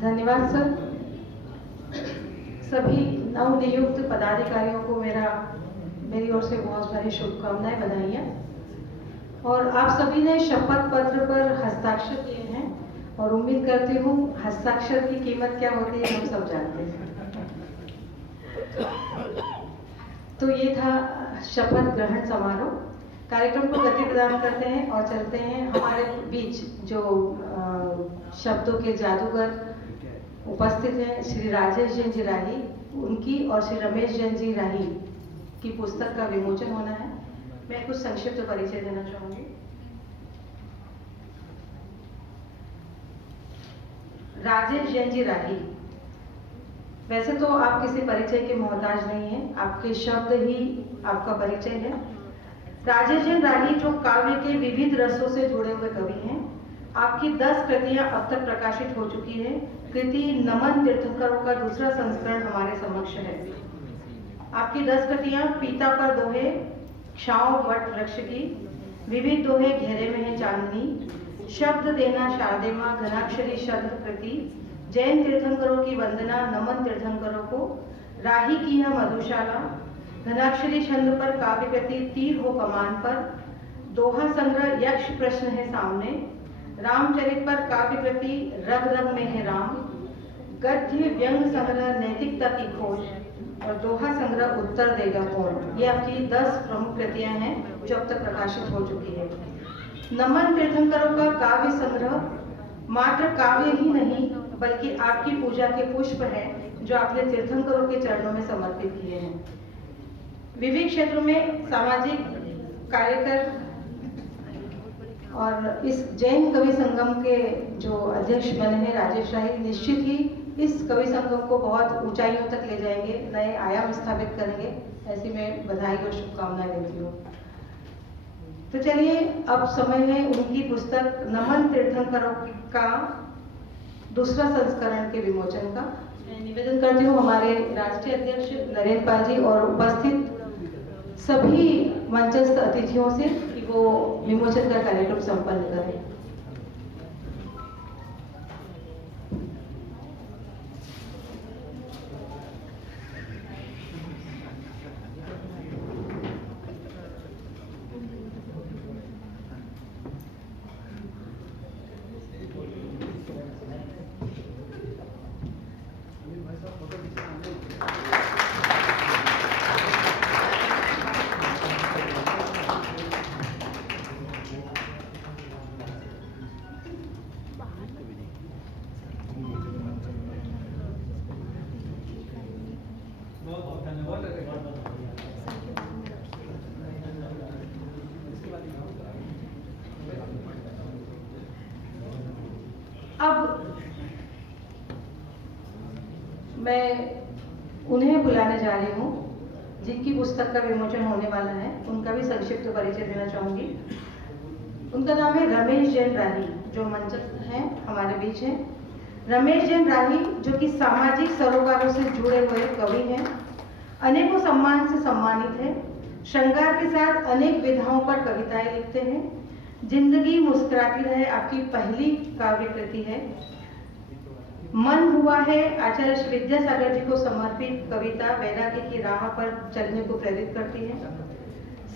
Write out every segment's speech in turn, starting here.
धन्यवाद सर। सभी नवनियुक्त पदाधिकारियों को मेरी ओर से बहुत सारी शुभकामनाएं, बधाइयाँ। और आप सभी ने शपथ पत्र पर हस्ताक्षर किए हैं और उम्मीद करती हूँ हस्ताक्षर की कीमत क्या होती है हम सब जानते हैं। तो ये था शपथ ग्रहण समारोह। कार्यक्रम को गति प्रदान करते हैं और चलते हैं हमारे बीच जो शब्दों के जादूगर उपस्थित हैं, श्री राजेश जैन जी राही, उनकी और श्री रमेश जैन जी राही की पुस्तक का विमोचन होना है। मैं कुछ संक्षिप्त परिचय देना चाहूंगी। राजेश जैन जी राही, वैसे तो आप किसी परिचय के मोहताज नहीं हैं, आपके शब्द ही आपका परिचय है। राजेश जैन राही जो काव्य के विविध रसों से जुड़े हुए कवि हैं। आपकी 10 कृतियां अब तक प्रकाशित हो चुकी है। कृति नमन तीर्थंकरों का दूसरा संस्करण हमारे समक्ष है। आपकी 10 कृतियां पीता पर दोहे, क्षाओ वट वृक्ष की, विविध दोहे घेरे में है चांदनी, शब्द देना शारदेमा, घनाक्षरी शब्द कृति, जैन तीर्थंकरों की वंदना, नमन तीर्थंकरों को, राही की है मधुशाला, घनाक्षरी छंद पर काव्य कृति, तीर हो कमान पर, दोहा संग्रह यक्ष प्रश्न है सामने, रामचरित पर काव्य कृति, रग रग में है राम, गद्य व्यंग संग्रह नैतिकता की खोज और दोहा संग्रह उत्तर देगा कौन। ये आपकी 10 प्रमुख कृतियां हैं जो अब तक प्रकाशित हो चुकी है। नमन तीर्थंकरों का काव्य संग्रह मात्र काव्य ही नहीं बल्कि आपकी पूजा के पुष्प है जो आपने तीर्थंकरों के चरणों में समर्पित किए हैं। विभिन्न क्षेत्रों में सामाजिक कार्य कर और इस जैन कवि संगम के जो अध्यक्ष बने हैं राजेश राही, निश्चित ही इस कवि संगम को बहुत ऊंचाइयों तक ले जाएंगे, नए आयाम स्थापित करेंगे, ऐसी मैं बधाई और शुभकामनाएं देती हूँ। तो चलिए अब समय है उनकी पुस्तक नमन तीर्थंकरों का दूसरा संस्करण के विमोचन का। मैं निवेदन करती हूँ हमारे राष्ट्रीय अध्यक्ष नरेंद्र पाल जी और उपस्थित सभी मंचस्थ अतिथियों से कि वो विमोचन का कार्यक्रम संपन्न करें। अब मैं उन्हें बुलाने जा रही हूँ जिनकी पुस्तक का विमोचन होने वाला है। उनका भी संक्षिप्त परिचय देना चाहूंगी। उनका नाम है रमेश जैन राही, जो मंचस्थ हैं हमारे बीच हैं। रमेश जैन राही जो कि सामाजिक सरोकारों से जुड़े हुए कवि हैं, अनेकों सम्मान से सम्मानित है, श्रृंगार के साथ अनेक विधाओं पर कविताएं लिखते हैं। जिंदगी मुस्कुराती रहे आपकी पहली काव्य कृति है। मन हुआ है आचार्य श्री विद्यासागर जी को समर्पित कविता वैराग्य की राह पर चलने को प्रेरित करती है।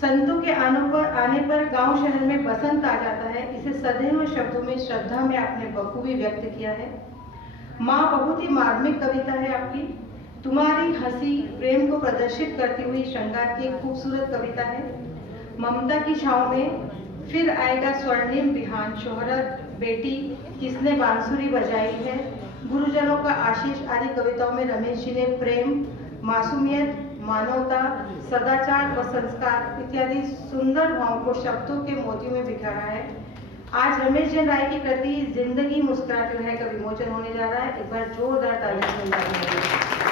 संतों के आने पर गांव शहर में बसंत आ जाता है, इसे सदैव शब्दों में श्रद्धा में आपने बखूबी व्यक्त किया है। माँ बहुत ही मार्मिक कविता है आपकी। तुम्हारी हंसी प्रेम को प्रदर्शित करती हुई श्रृंगार की एक खूबसूरत कविता है। ममता की छांव में फिर आएगा स्वर्णिम बिहान, शोहरत बेटी किसने बांसुरी बजाई है, गुरुजनों का आशीष आदि कविताओं में रमेश जी ने प्रेम, मासूमियत, मानवता, सदाचार व संस्कार इत्यादि सुंदर भावों को शब्दों के मोतियों में बिखेरा है। आज रमेश जैन राय की कृति जिंदगी मुस्कुराती रहे का विमोचन होने जा रहा है। एक बार जोरदार तालियां मिल रही है।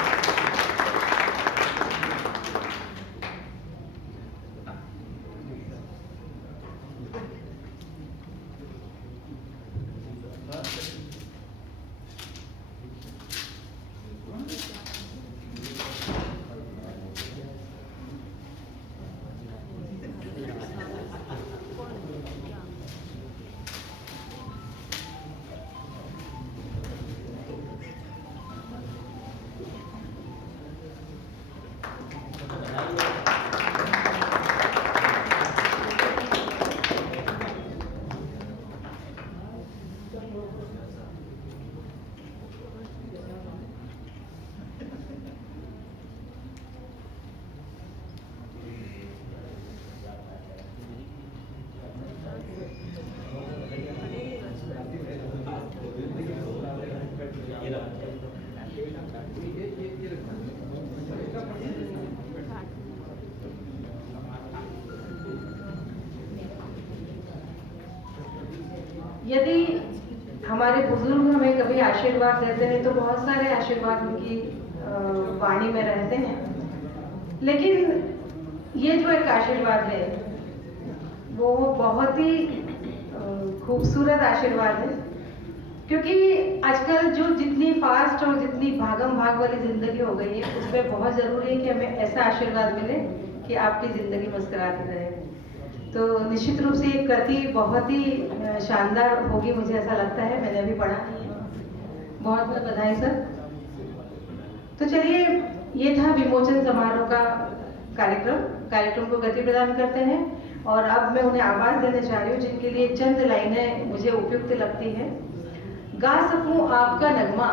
हमारे बुजुर्ग हमें कभी आशीर्वाद देते हैं तो बहुत सारे आशीर्वाद उनकी वाणी में रहते हैं, लेकिन ये जो एक आशीर्वाद है वो बहुत ही खूबसूरत आशीर्वाद है, क्योंकि आजकल जो जितनी फास्ट और जितनी भागम भाग वाली जिंदगी हो गई है उसमें बहुत जरूरी है कि हमें ऐसा आशीर्वाद मिले कि आपकी जिंदगी मुस्कुराती रहे। तो निश्चित रूप से ये कृति बहुत ही शानदार होगी, मुझे ऐसा लगता है, मैंने अभी पढ़ा नहीं है। बहुत बहुत बधाई सर। तो चलिए, ये था विमोचन समारोह का कार्यक्रम को गति प्रदान करते हैं और अब मैं उन्हें आवाज देने जा रही हूँ जिनके लिए चंद लाइनें मुझे उपयुक्त लगती है। गा सकूं आपका नगमा,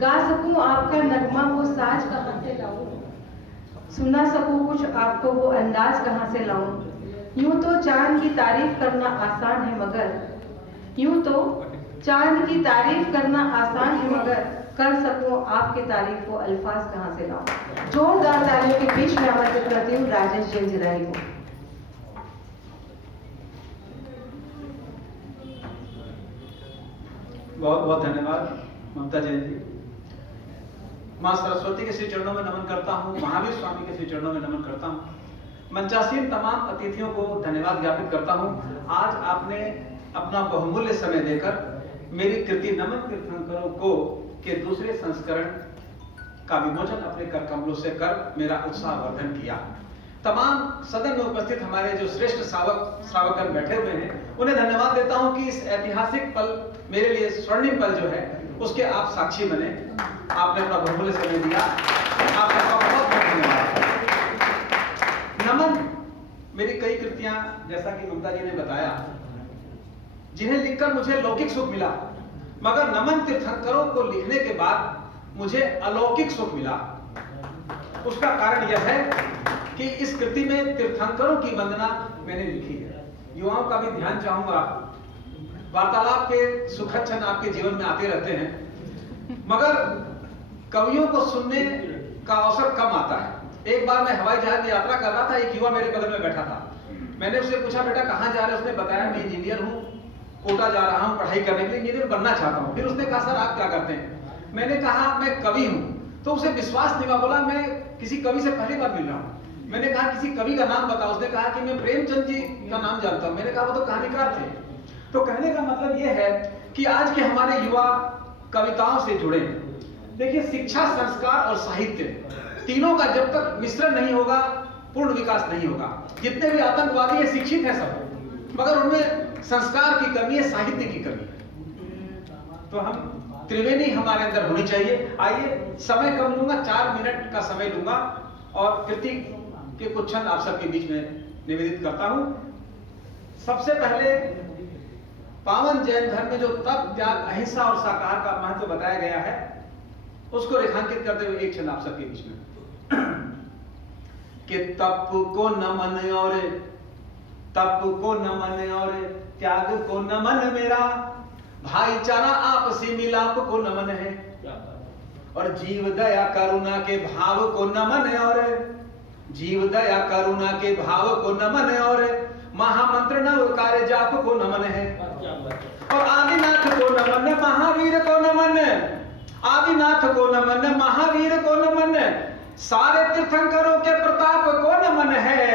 गा सकूं आपका नगमा, वो साज कहाँ से लाऊं, सुना सकूं कुछ आपको वो अंदाज कहाँ से लाऊं। यूं तो चांद की तारीफ करना आसान है मगर, यूं तो चांद की तारीफ करना आसान है मगर, कर सकूं आपकी तारीफ वो अल्फाज कहाँ से लाऊं। जोरदार तालियों के बीच में आमंत्रित करती हूँ राजेश जैन जिराही को। बहुत बहुत धन्यवाद ममता जैन जी। माँ सरस्वती के श्री चरणों में नमन करता हूँ, महावीर स्वामी के श्री चरणों में नमन करता हूँ, मंचासीन तमाम अतिथियों को धन्यवाद ज्ञापित करता हूँ। आज आपने अपना बहुमूल्य समय देकर मेरी कृति नमन तीर्थंकरों को के दूसरे संस्करण का विमोचन अपने कर कमलों से कर मेरा उत्साहवर्धन किया। तमाम सदन में उपस्थित हमारे जो श्रेष्ठ श्रावकगण बैठे हुए हैं उन्हें धन्यवाद देता हूं कि इस ऐतिहासिक पल, मेरे लिए स्वर्णिम पल जो है उसके आप साक्षी बने, आपने अपना बहुमूल्य समय दिया, आपका बहुत बहुत धन्यवाद। नमन मेरी कई कृतियां, जैसा कि ममता जी ने बताया, जिन्हें लिखकर मुझे लौकिक सुख मिला, मगर नमन तीर्थंकरों को लिखने के बाद मुझे अलौकिक सुख मिला। उसका कारण यह है कि इस कृति में तीर्थंकरों की वंदना मैंने लिखी है। युवाओं का भी ध्यान चाहूंगा, वार्तालाप के सुखद क्षण आपके जीवन में आते रहते हैं, मगर कवियों को सुनने का अवसर कम आता है। एक बार मैं हवाई जहाज में यात्रा कर रहा था, एक युवा मेरे बगल में बैठा था। मैंने उससे पूछा, बेटा कहाँ जा रहे हो? उसने बताया, मैं इंजीनियर हूँ, कोटा जा रहा हूँ पढ़ाई करने के लिए, इंजीनियर बनना चाहता हूँ। फिर उसने कहा, सर आप क्या करते हैं? मैंने कहा, मैं कवि हूँ। तो उसे विश्वास नहीं हुआ, बोला मैं किसी कवि से पहली बार मिल रहा हूँ। मैंने कहा, किसी कवि का नाम बताओ। उसने कहा कि मैं प्रेमचंद जी का नाम जानता हूँ। मैंने कहा, वो तो कहानीकार थे। तो कहने का मतलब यह है कि आज के हमारे युवा कविताओं से जुड़े। देखिए, शिक्षा, संस्कार और साहित्य, तीनों का जब तक मिश्रण नहीं होगा पूर्ण विकास नहीं होगा। जितने भी आतंकवादी है शिक्षित है सब, मगर उनमें संस्कार की कमी है, साहित्य की कमी है। तो हम त्रिवेणी हमारे अंदर होनी चाहिए। आइए, समय कम लूंगा, 4 मिनट का समय लूंगा और कृति के कुछ क्षण आप सबके बीच में निवेदित करता हूं। सबसे पहले पावन जैन धर्म में जो तप, त्याग, अहिंसा और शाकाहार का महत्व बताया गया है उसको रेखांकित करते हुए एक क्षण आप सबके बीच में कि तप को नमन और त्याग को नमन, मेरा भाईचारा आपसी मिलाप को नमन है, और जीव दया करुणा के भाव को नमन है, और जीव दया करुणा के भाव को नमन है, और महामंत्र नवकार जाप को नमन है, और आदिनाथ को नमन, महावीर को नमन, आदिनाथ को नमन, महावीर को नमन, सारे तीर्थंकरों के प्रताप को नमन है,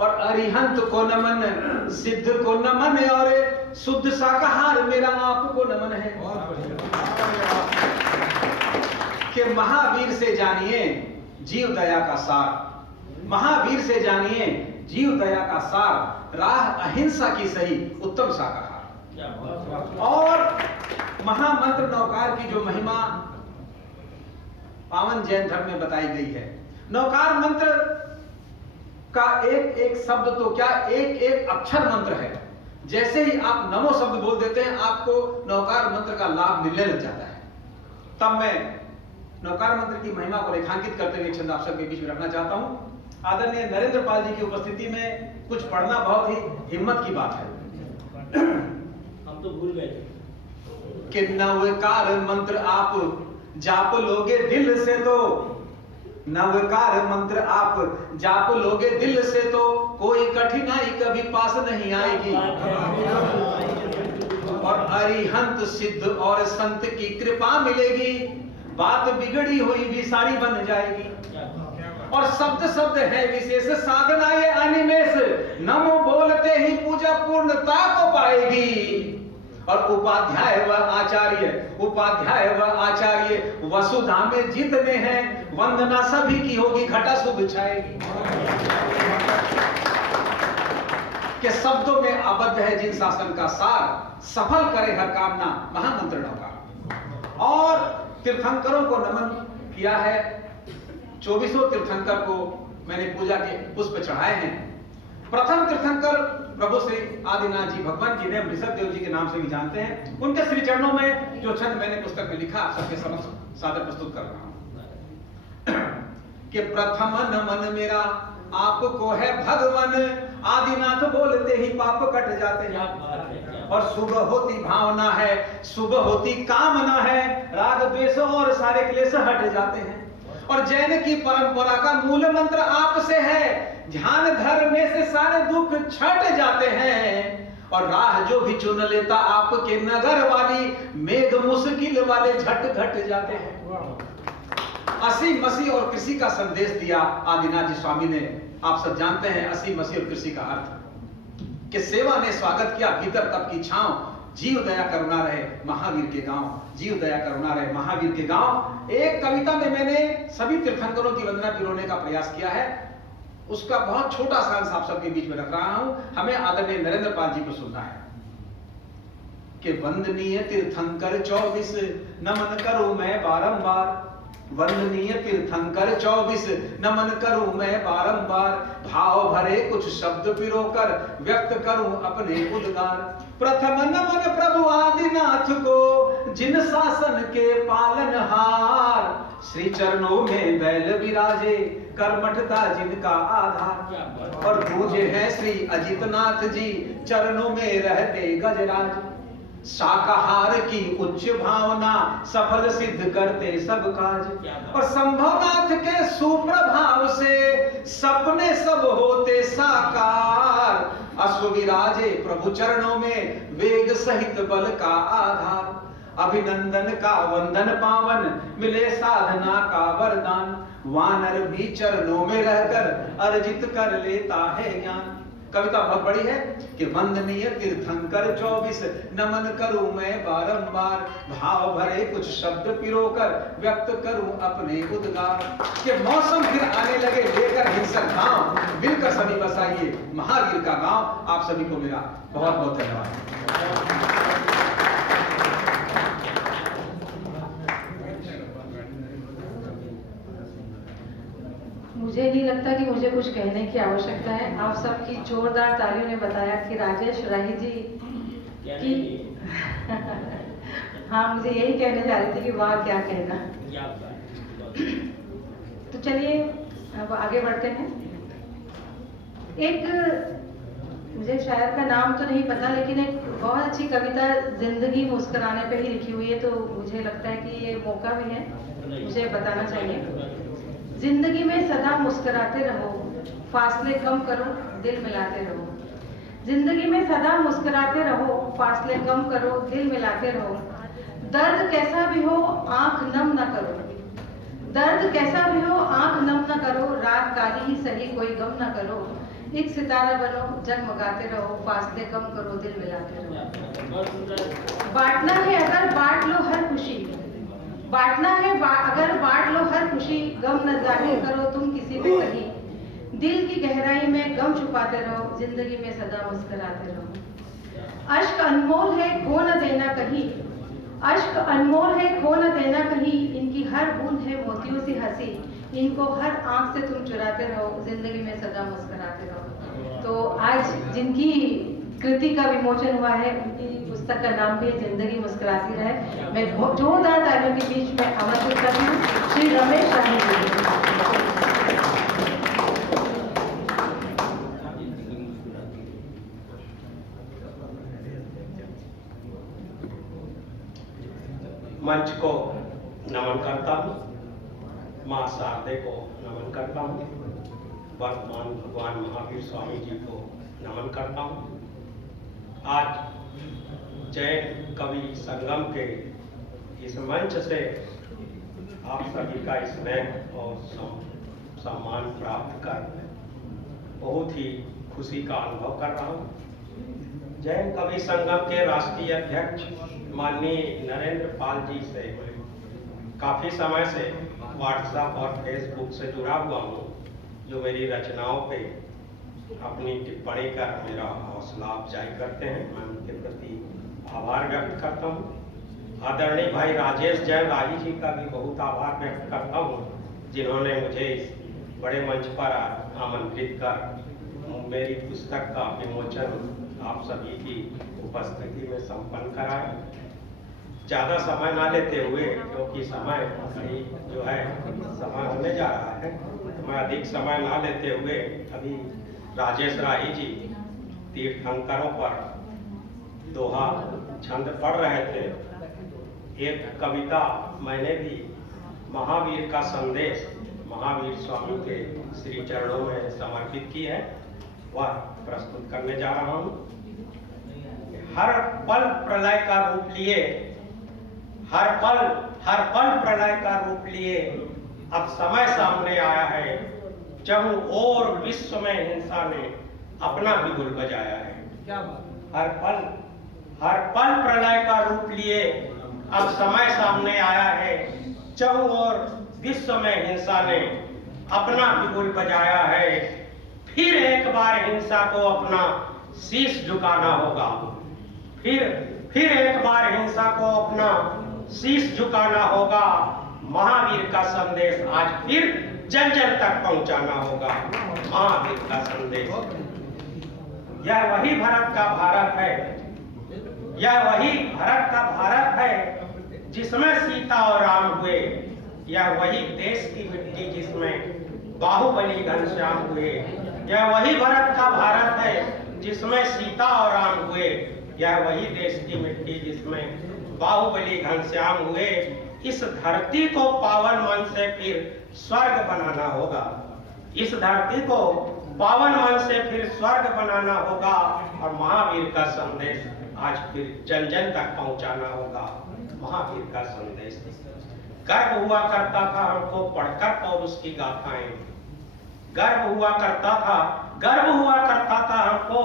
और अरिहंत को नमन, सिद्ध को नमन, और शुद्ध शाकाहार मेरा आपको नमन है। कि महावीर से जानिए जीव दया का सार, महावीर से जानिए जीव दया का सार, राह अहिंसा की सही उत्तम शाकाहार। और महामंत्र नौकार की जो महिमा पावन जैन धर्म में बताई गई है, नौकार मंत्र का एक एक शब्द तो क्या, एक एक अक्षर मंत्र है। जैसे ही आप नमो शब्द बोल देते हैं आपको नौकार मंत्र का लाभ मिलने लग जाता है। तब मैं नौकार मंत्र की महिमा को रेखांकित करते हुए छंद आप सबके बीच में रखना चाहता हूं। आदरणीय नरेंद्र पाल जी की उपस्थिति में कुछ पढ़ना बहुत ही हिम्मत की बात है। हम तो भूल गए कि नवकार मंत्र आप जाप लोगे दिल से, तो नवकार मंत्र आप जाप लोगे दिल से तो कोई कठिनाई कभी पास नहीं आएगी, और अरिहंत सिद्ध और संत की कृपा मिलेगी, बात बिगड़ी हुई भी सारी बन जाएगी। और शब्द शब्द है विशेष, साधना ये अनिमेष, नमो बोलते ही पूजा पूर्णता को पाएगी। और उपाध्याय व आचार्य वसुधा में जितने हैं, वंदना सभी की होगी, घटा शुभ छाएगी। के शब्दों में आबद्ध है जिन शासन का सार, सफल करे हर कामना महामंत्र नौका। और तीर्थंकरों को नमन किया है, 24 तीर्थंकर को मैंने पूजा के पुष्प चढ़ाए हैं। प्रथम तीर्थंकर प्रभु श्री आदिनाथ जी भगवान जी ने ऋषभ देव जी के नाम से भी जानते हैं। उनके श्री चरणों में जो छंद मैंने पुस्तक में लिखा, आप सबके समक्ष सादर प्रस्तुत कर रहा हूं कि प्रथम नमन मेरा आपको है भगवान, आदिनाथ बोलते ही पाप कट जाते हैं। और सुबह होती भावना है, सुबह होती कामना है, राग द्वेष और सारे क्लेश हट जाते हैं। और जैन की परंपरा का मूल मंत्र आपसे है, ध्यान धरने से सारे दुख छट जाते हैं। और राह जो भी चुन लेता आपके नगर वाली, मेघ मुश्किल वाले झट घट जाते हैं। असी मसी और कृषि का संदेश दिया आदिनाथ जी स्वामी ने। आप सब जानते हैं असी मसी और कृषि का अर्थ कि सेवा ने स्वागत किया भीतर तब की छांव, जीव दया करुणा रहे महावीर के गांव, जीव दया करुणा रहे महावीर के गांव। एक कविता में मैंने सभी तीर्थंकरों की वंदना पिरोने का प्रयास किया है, उसका बहुत छोटा सा अंश आप सबके बीच में रख रहा हूं। हमें आदरणीय नरेंद्र पाल जी को सुनना है कि वंदनीय तीर्थंकर 24 नमन करूं मैं बारंबार, वंदनीय तीर्थंकर 24 नमन करूं मैं बारंबार, भाव भरे कुछ शब्द पिरोकर व्यक्त करूं अपने उद्गार। प्रथम नमन प्रभु आदिनाथ को, जिन शासन के पालनहार, श्री चरणों में बैल विराजे कर्मठता जिनका आधार। और दूजे हैं श्री अजितनाथ जी, चरणों में रहते गजराज, शाकाहार की उच्च भावना सफल सिद्ध करते सब काज। और संभवनाथ के सुप्रभाव से सपने सब होते साकार, अश्व विराजे प्रभु चरणों में वेग सहित बल का आधार। अभिनंदन का वंदन पावन मिले साधना का वरदान, वानर भी चरणों में रहकर अर्जित कर लेता है ज्ञान। कविता बहुत बड़ी है कि वंदनीय तीर्थंकर 24 नमन करूं मैं बारंबार, भाव भरे कुछ शब्द पिरोकर व्यक्त करूं अपने उद्गार। कि मौसम फिर आने लगे लेकर हिंसक गांव, मिलकर सभी बसाइए महावीर का गांव। आप सभी को मेरा बहुत बहुत धन्यवाद। मुझे नहीं लगता कि मुझे कुछ कहने की आवश्यकता है। आप सबकी जोरदार तालियों ने बताया कि राजेश राही जी की हाँ, मुझे यही कहने जा रही थी कि वाह क्या कहना। तो चलिए अब आगे बढ़ते हैं। एक मुझे शायर का नाम तो नहीं पता, लेकिन एक बहुत अच्छी कविता जिंदगी मुस्कुराने पे ही लिखी हुई है, तो मुझे लगता है कि ये मौका भी है, मुझे बताना चाहिए। जिंदगी में सदा मुस्कुराते रहो, फासले कम करो, दिल मिलाते रहो। जिंदगी में सदा मुस्कुराते रहो, फासले कम करो, दिल मिलाते रहो। दर्द कैसा भी हो आंख नम न करो, दर्द कैसा भी हो आंख नम न करो। रात काली ही सही कोई गम न करो, एक सितारा बनो जगमगाते रहो, फासले कम करो, दिल मिलाते रहो। बांटना है अगर बांट लो हर खुशी, बांटना है अगर बांट लो हर खुशी। गम न जाहिर करो तुम किसी पे कहीं, दिल की गहराई में गम छुपाते रहो, जिंदगी में सदा मुस्कुराते रहो। अश्क अनमोल है खो न देना कहीं, अश्क अनमोल है खो न देना कहीं। इनकी हर बूंद है मोतियों सी हंसी, इनको हर आंख से तुम चुराते रहो, जिंदगी में सदा मुस्कुराते रहो। तो आज जिनकी कृति का विमोचन हुआ है, उनकी पुस्तक का नाम भी जिंदगी मुस्कुराती रहे। मैं जोरदार तालियों के बीच में आमंत्रित करती हूँ श्री रमेश राही जी। मंच को नमन करता हूँ, माँ शारदे को नमन करता हूँ, वर्तमान भगवान महावीर स्वामी जी को नमन करता हूँ। आज जैन कवि संगम के इस मंच से आप सभी का स्नेह और सम्मान प्राप्त कर बहुत ही खुशी का अनुभव कर रहा हूँ। जैन कवि संगम के राष्ट्रीय अध्यक्ष माननीय नरेंद्र पाल जी से काफी समय से व्हाट्सएप और फेसबुक से जुड़ा हुआ हूँ, जो मेरी रचनाओं पे अपनी टिप्पणी कर मेरा हौसला अफजाई करते हैं। मैं उनके प्रति आभार व्यक्त करता हूँ। आदरणीय भाई राजेश जैन राही जी का भी बहुत आभार व्यक्त करता हूँ, जिन्होंने मुझे इस बड़े मंच पर आमंत्रित कर मेरी पुस्तक का विमोचन आप सभी की उपस्थिति में संपन्न कराया। ज़्यादा समय ना लेते हुए, क्योंकि समय जो है समय होने जा रहा है, तो मैं अधिक समय ना लेते हुए अभी राजेश राही जी तीर्थंकरों पर दोहा छंद पढ़ रहे थे। एक कविता मैंने भी महावीर का संदेश महावीर स्वामी के श्री चरणों में समर्पित की है, वह प्रस्तुत करने जा रहा हूँ। हर पल प्रलय का रूप लिए, हर पल प्रलय का रूप लिए, अब समय सामने आया है, जब और विश्व में हिंसा ने अपना बिगुल बजाया है। क्या बात? हर पल प्रलय का रूप लिए, अब समय सामने आया है, जब और विश्व में हिंसा ने अपना बिगुल बजाया है। फिर एक बार हिंसा को अपना शीश झुकाना होगा, फिर एक बार हिंसा को अपना शीश झुकाना होगा। महावीर का संदेश आज फिर जन जन तक पहुंचाना होगा। महावीर का संदेश, यह वही भारत का भारत है, यह वही भारत का भारत है जिसमें सीता और राम हुए, यह वही देश की मिट्टी जिसमें बाहुबली घनश्याम हुए, यह वही भारत का भारत है जिसमें सीता और राम हुए, यह वही देश की मिट्टी जिसमें बाहुबली घनश्याम हुए। इस धरती को पावन मन से फिर स्वर्ग बनाना होगा, इस धरती को पावन मन से फिर स्वर्ग बनाना होगा, और महावीर का संदेश आज फिर जन जन तक पहुंचाना होगा। महावीर का संदेश, गर्व हुआ करता था हमको पढ़कर पौरुष की गाथाएं, गर्व हुआ करता था हमको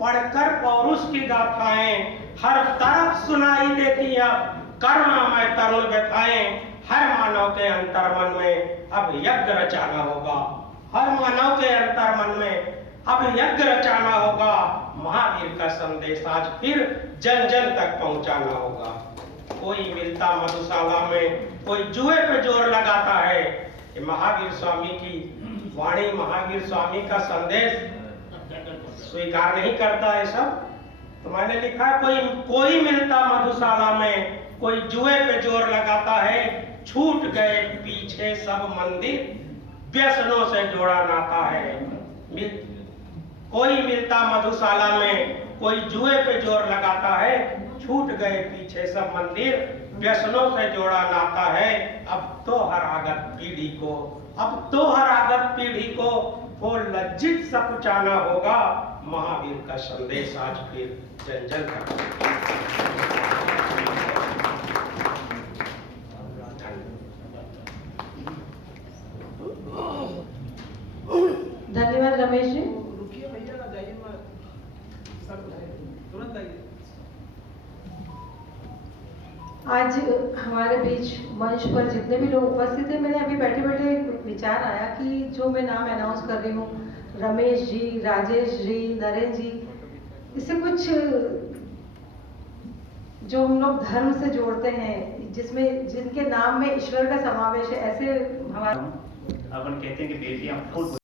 पढ़कर पौरुष की गाथाएं। हर तरफ सुनाई देती अब करुणामय तरुण व्यथाएं। हर मानव के अंतर्मन में अब यज्ञ रचाना होगा, हर मानव के अंतर्मन में अब यज्ञ रचाना होगा। महावीर का संदेश आज फिर जन जन तक पहुंचाना होगा। कोई मिलता मधुशाला में, कोई जुए पे जोर लगाता है। ये महावीर स्वामी की वाणी, महावीर स्वामी का संदेश स्वीकार नहीं करता है सब। तो मैंने लिखा कोई मिलता मधुशाला में, कोई जुए पे जोर लगाता है। छूट गए पीछे सब मंदिर, व्यसनों से जोड़ा नाता है। कोई मिलता मधुशाला में, कोई जुए पे जोर लगाता है। छूट गए पीछे सब मंदिर, व्यसनों से जोड़ा नाता है। अब तो हर आगत पीढ़ी को वो लज्जित सकुचाना होगा। महावीर का संदेश आज फिर जन जन तक। धन्यवाद रमेश जी। रुकिए भैया, जाइए मत, तुरंत आइए। आज हमारे बीच मंच पर जितने भी लोग उपस्थित हैं, मैंने अभी बैठे बैठे विचार आया कि जो मैं नाम अनाउंस कर रही हूँ, रमेश जी, राजेश जी, नरेंद्र जी, इससे कुछ जो हम लोग धर्म से जोड़ते हैं, जिनके नाम में ईश्वर का समावेश है, ऐसे हमारे अपन कहते हैं कि बेटियां फूल